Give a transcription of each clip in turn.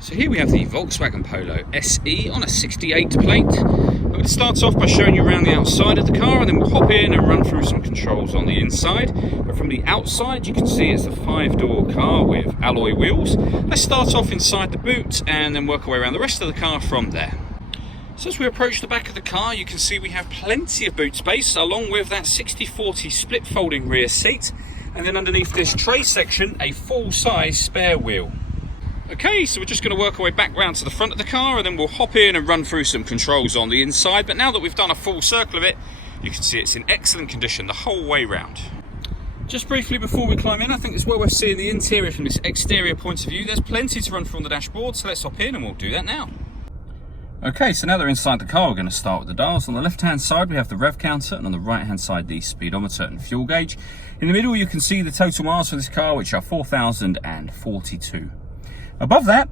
So here we have the Volkswagen Polo SE on a 68 plate. I'm going to start off by showing you around the outside of the car, and then we'll hop in and run through some controls on the inside. But from the outside you can see it's a 5-door car with alloy wheels. Let's start off inside the boot and then work our way around the rest of the car from there. So as we approach the back of the car, you can see we have plenty of boot space, along with that 60/40 split folding rear seat, and then underneath this tray section a full-size spare wheel. Okay, so we're just going to work our way back round to the front of the car, and then we'll hop in and run through some controls on the inside. But now that we've done a full circle of it, you can see it's in excellent condition the whole way round. Just briefly before we climb in, I think it's well worth seeing the interior from this exterior point of view. There's plenty to run through on the dashboard, so let's hop in and we'll do that now. Okay, so now that we're inside the car, we're going to start with the dials. On the left-hand side, we have the rev counter, and on the right-hand side, the speedometer and fuel gauge. In the middle, you can see the total miles for this car, which are 4,042. Above that,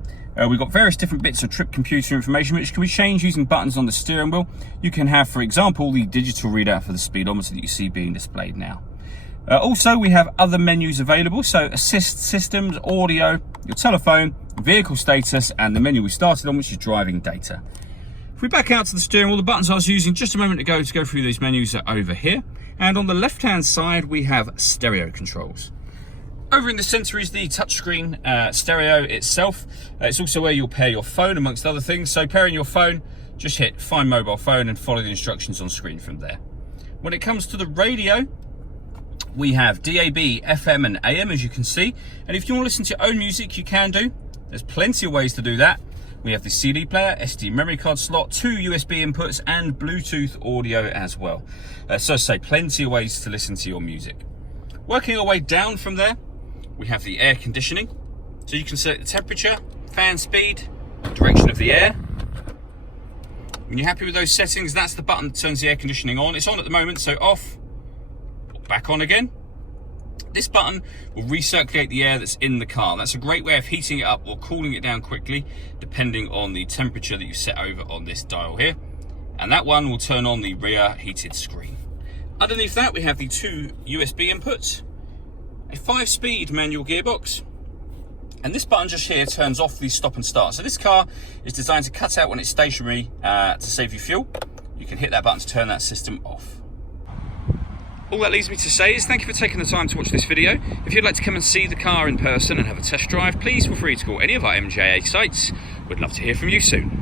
we've got various different bits of trip computer information, which can be changed using buttons on the steering wheel. You can have, for example, the digital readout for the speedometer that you see being displayed now. Also, we have other menus available, so assist systems, audio, your telephone, vehicle status, and the menu we started on, which is driving data. If we back out to the steering wheel, the buttons I was using just a moment ago to go through these menus are over here. And on the left-hand side, we have stereo controls. Over in the center is the touchscreen stereo itself. It's also where you'll pair your phone, amongst other things. So pairing your phone, just hit Find Mobile Phone and follow the instructions on screen from there. When it comes to the radio, we have DAB, FM and AM, as you can see. And if you want to listen to your own music, you can do. There's plenty of ways to do that. We have the CD player, SD memory card slot, 2 USB inputs and Bluetooth audio as well. So I say, plenty of ways to listen to your music. Working our way down from there, we have the air conditioning. So you can set the temperature, fan speed, direction of the air. When you're happy with those settings, that's the button that turns the air conditioning on. It's on at the moment, so off, back on again. This button will recirculate the air that's in the car. That's a great way of heating it up or cooling it down quickly, depending on the temperature that you set over on this dial here. And that one will turn on the rear heated screen. Underneath that, we have the 2 USB inputs, a 5-speed manual gearbox, and this button just here turns off the stop and start. So this car is designed to cut out when it's stationary to save you fuel. You can hit that button to turn that system off. All that leaves me to say is thank you for taking the time to watch this video. If you'd like to come and see the car in person and have a test drive, please feel free to call any of our MJA sites. We'd love to hear from you soon.